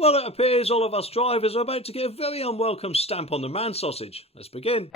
Well, it appears all of us drivers are about to get a very unwelcome stamp on the man sausage. Let's begin.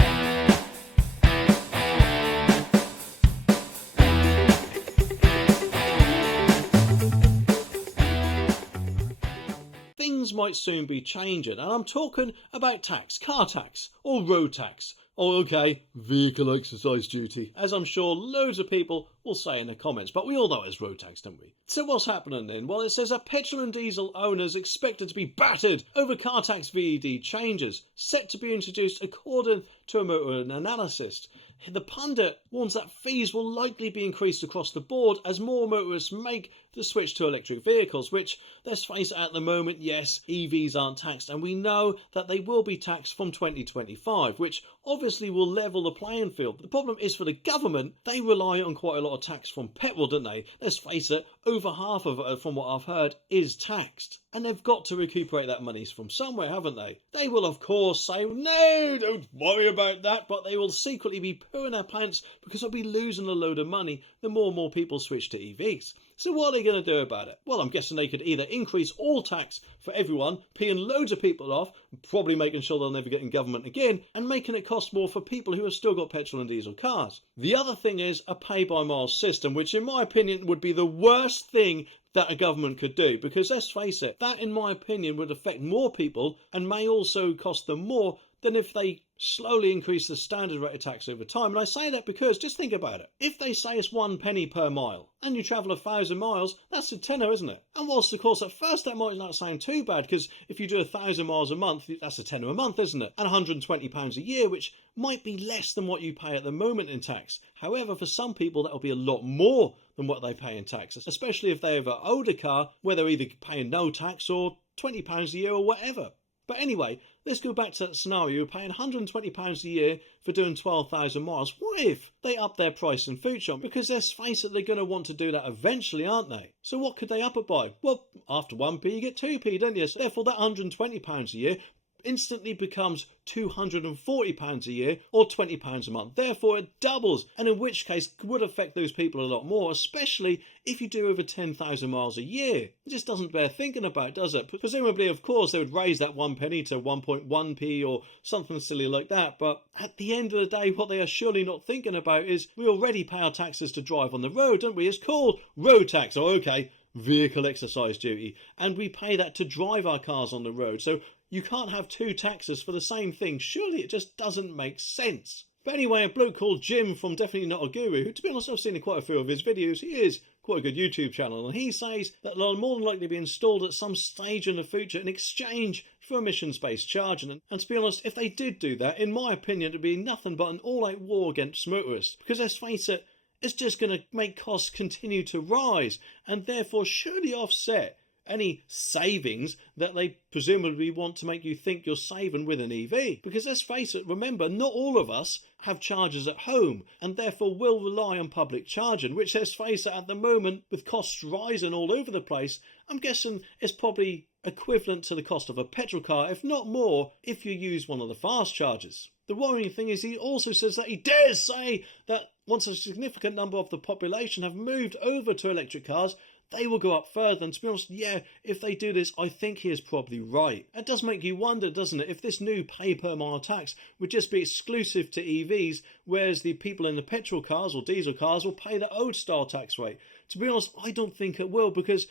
Things might soon be changing, and I'm talking about tax, car tax, or road tax. Oh, okay, vehicle exercise duty, as I'm sure loads of people will say in the comments, but we all know it's road tax, don't we? So what's happening then? Well, it says that petrol and diesel owners expected to be battered over car tax VED changes, set to be introduced according to a motor analyst. The pundit warns that fees will likely be increased across the board as more motorists make the switch to electric vehicles, which, let's face it, at the moment, yes, EVs aren't taxed, and we know that they will be taxed from 2025, which obviously will level the playing field. The problem is for the government, they rely on quite a lot of tax from petrol, don't they? Let's face it, over half of it, from what I've heard, is taxed. And they've got to recuperate that money from somewhere, haven't they? They will, of course, say, no, don't worry about that, but they will secretly be pooing their pants because they'll be losing a load of money the more and more people switch to EVs. So what are they going to do about it? Well, I'm guessing they could either increase all tax for everyone, peeing loads of people off, probably making sure they'll never get in government again, and making it cost more for people who have still got petrol and diesel cars. The other thing is a pay-by-mile system, which in my opinion would be the worst thing that a government could do, because let's face it, that in my opinion would affect more people and may also cost them more than if they slowly increase the standard rate of tax over time. And I say that because, just think about it, if they say it's 1 penny per mile and you travel 1,000 miles, that's a tenner, isn't it? And whilst of course at first that might not sound too bad, because if you do 1,000 miles a month, that's a tenner a month, isn't it? And £120 a year, which might be less than what you pay at the moment in tax. However, for some people that will be a lot more than what they pay in tax, especially if they have an older car where they're either paying no tax or £20 a year or whatever. But anyway, let's go back to that scenario. You're paying £120 a year for doing 12,000 miles. What if they up their price in future? Because let's face it, they're going to want to do that eventually, aren't they? So what could they up it by? Well, after 1p you get 2p, don't you? So therefore that £120 a year instantly becomes £240 a year or £20 a month. Therefore it doubles, and in which case would affect those people a lot more, especially if you do over 10,000 miles a year. It just doesn't bear thinking about, does it? Presumably, of course, they would raise that 1 penny to 1.1p or something silly like that, but at the end of the day, what they are surely not thinking about is we already pay our taxes to drive on the road, don't we? It's called road tax. Oh, okay, vehicle exercise duty, and we pay that to drive our cars on the road. So you can't have two taxes for the same thing. Surely it just doesn't make sense. But anyway, a bloke called Jim from Definitely Not a Guru, who to be honest I've seen quite a few of his videos, he is quite a good YouTube channel, and he says that they'll more than likely be installed at some stage in the future in exchange for emissions-based charging. And to be honest, if they did do that, in my opinion, it would be nothing but an all-out war against motorists. Because let's face it, it's just going to make costs continue to rise, and therefore surely offset any savings that they presumably want to make you think you're saving with an EV. Because let's face it, remember, not all of us have chargers at home and therefore will rely on public charging, which, let's face it, at the moment with costs rising all over the place, I'm guessing is probably equivalent to the cost of a petrol car, if not more, if you use one of the fast chargers. The worrying thing is he also says that he dares say that once a significant number of the population have moved over to electric cars, they will go up further. And to be honest, yeah, if they do this, I think he is probably right. It does make you wonder, doesn't it, if this new pay per mile tax would just be exclusive to EVs, whereas the people in the petrol cars or diesel cars will pay the old style tax rate. To be honest, I don't think it will, because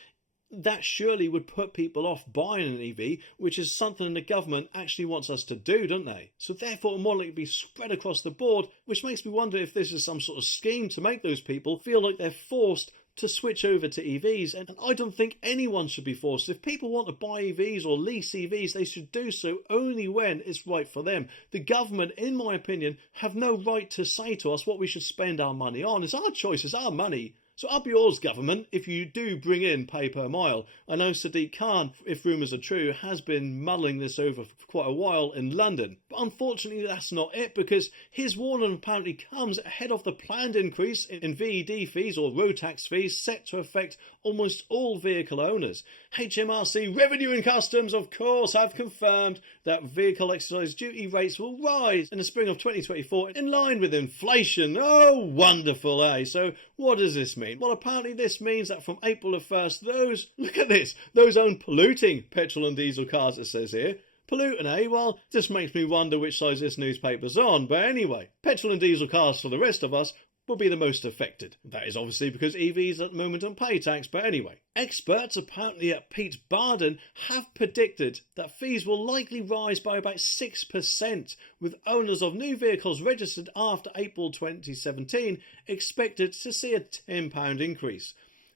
that surely would put people off buying an EV, which is something the government actually wants us to do, don't they? So therefore, more likely to be spread across the board, which makes me wonder if this is some sort of scheme to make those people feel like they're forced to switch over to EVs. And I don't think anyone should be forced. If people want to buy EVs or lease EVs, they should do so only when it's right for them. The government, in my opinion, have no right to say to us what we should spend our money on. It's our choice, it's our money. So up yours, government, if you do bring in pay per mile. I know Sadiq Khan, if rumours are true, has been muddling this over for quite a while in London. But unfortunately that's not it, because his warning apparently comes ahead of the planned increase in VED fees or road tax fees set to affect almost all vehicle owners. HMRC Revenue and Customs, of course, have confirmed that vehicle exercise duty rates will rise in the spring of 2024 in line with inflation. Oh, wonderful, eh? So what does this mean? again? Well, apparently this means that from April the 1st, look at this, those own polluting petrol and diesel cars, it says here. Polluting, eh? Well, just makes me wonder which side this newspaper's on. But anyway, petrol and diesel cars for the rest of us will be the most affected. That is obviously because EVs at the moment don't pay tax, but anyway. Experts apparently at Pete Barden have predicted that fees will likely rise by about 6%, with owners of new vehicles registered after April 2017 expected to see a £10 increase.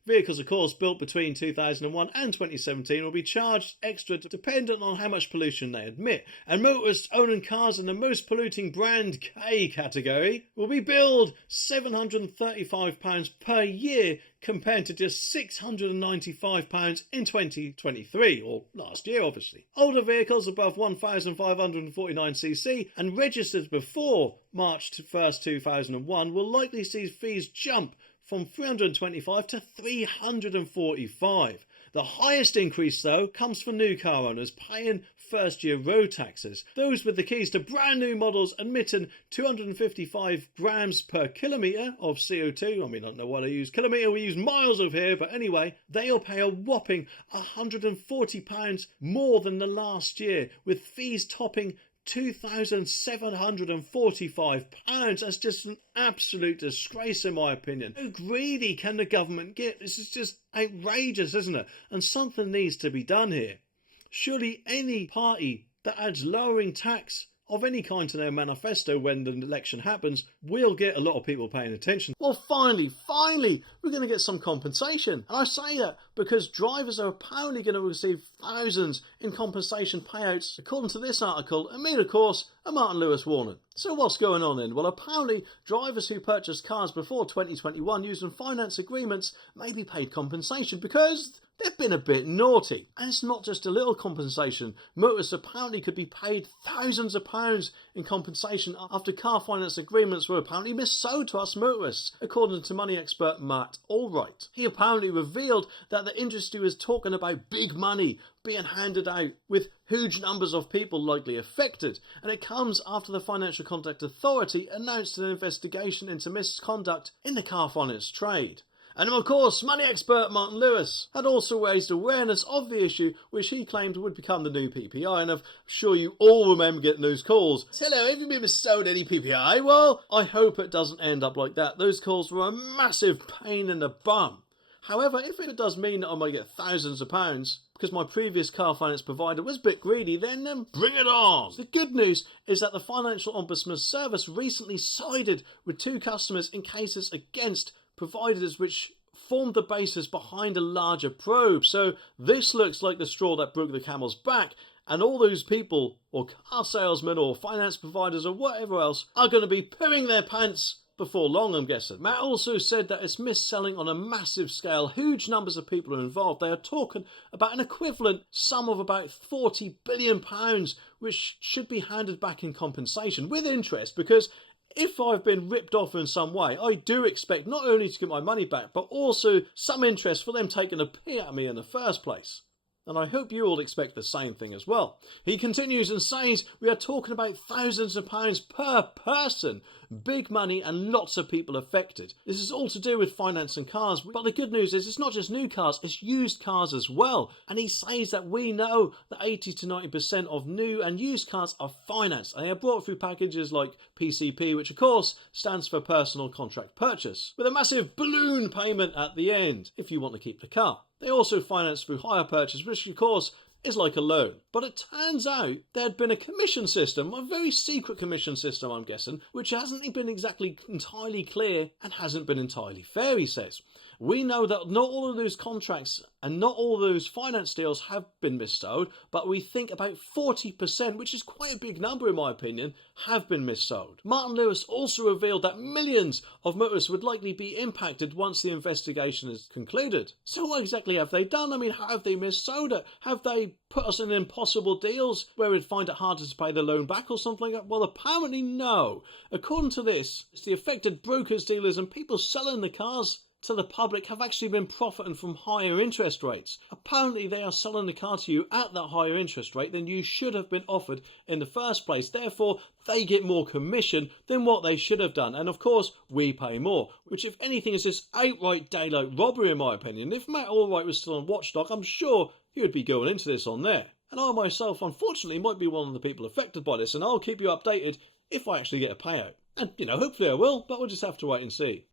Vehicles, of course, built between 2001 and 2017 will be charged extra dependent on how much pollution they emit. And motorists owning cars in the most polluting brand K category will be billed £735 per year compared to just £695 in 2023, or last year obviously. Older vehicles above 1,549cc and registered before March 1st, 2001 will likely see fees jump from £325 to £345. The highest increase, though, comes for new car owners paying first-year road taxes. Those with the keys to brand new models emitting 255 grams per kilometre of CO2. I mean, I don't know why they use kilometre, we use miles of here, but anyway, they'll pay a whopping £140 more than the last year, with fees topping £2,745. That's just an absolute disgrace in my opinion. How greedy can the government get? This is just outrageous, isn't it? And something needs to be done here. Surely any party that adds lowering tax of any kind to their manifesto when the election happens will get a lot of people paying attention. Well, finally, we're going to get some compensation. And I say that because drivers are apparently going to receive thousands in compensation payouts, according to this article, and me, of course, and Martin Lewis Warner. So what's going on then? Well, apparently drivers who purchased cars before 2021 using finance agreements may be paid compensation because they've been a bit naughty. And it's not just a little compensation. Motorists apparently could be paid thousands of pounds in compensation after car finance agreements were apparently missold to us motorists, according to money expert Matt Allwright. He apparently revealed that the industry was talking about big money being handed out, with huge numbers of people likely affected, and it comes after the Financial Conduct Authority announced an investigation into misconduct in the car finance trade. And of course, money expert Martin Lewis had also raised awareness of the issue, which he claimed would become the new PPI, and I'm sure you all remember getting those calls. Hello, have you been missold any PPI? Well, I hope it doesn't end up like that. Those calls were a massive pain in the bum. However, if it does mean that I might get thousands of pounds because my previous car finance provider was a bit greedy, then bring it on! The good news is that the Financial Ombudsman Service recently sided with 2 customers in cases against providers which formed the basis behind a larger probe. So this looks like the straw that broke the camel's back, and all those people, or car salesmen, or finance providers, or whatever else, are going to be pooing their pants before long, I'm guessing. Matt also said that it's mis-selling on a massive scale. Huge numbers of people are involved. They are talking about an equivalent sum of about £40 billion, which should be handed back in compensation with interest, because if I've been ripped off in some way, I do expect not only to get my money back, but also some interest for them taking a pee at me in the first place. And I hope you all expect the same thing as well. He continues and says we are talking about thousands of pounds per person. Big money and lots of people affected. This is all to do with financing cars, but the good news is it's not just new cars, it's used cars as well. And he says that we know that 80 to 90% of new and used cars are financed, and they are brought through packages like PCP, which of course stands for Personal Contract Purchase, with a massive balloon payment at the end if you want to keep the car. They also finance through hire purchase, which of course is like a loan. But it turns out there had been a commission system, a very secret commission system I'm guessing, which hasn't been exactly entirely clear and hasn't been entirely fair, he says. We know that not all of those contracts and not all of those finance deals have been missold, but we think about 40%, which is quite a big number in my opinion, have been missold. Martin Lewis also revealed that millions of motorists would likely be impacted once the investigation is concluded. So what exactly have they done? I mean, how have they missold it? Have they put us in impossible deals where we'd find it harder to pay the loan back or something like that? Well, apparently no. According to this, it's the affected brokers, dealers and people selling the cars to the public have actually been profiting from higher interest rates. Apparently they are selling the car to you at that higher interest rate than you should have been offered in the first place. Therefore, they get more commission than what they should have done. And of course, we pay more, which if anything is just outright daylight robbery in my opinion. If Matt Allwright was still on Watchdog, I'm sure he would be going into this on there. And I myself, unfortunately, might be one of the people affected by this, and I'll keep you updated if I actually get a payout. And, hopefully I will, but we'll just have to wait and see.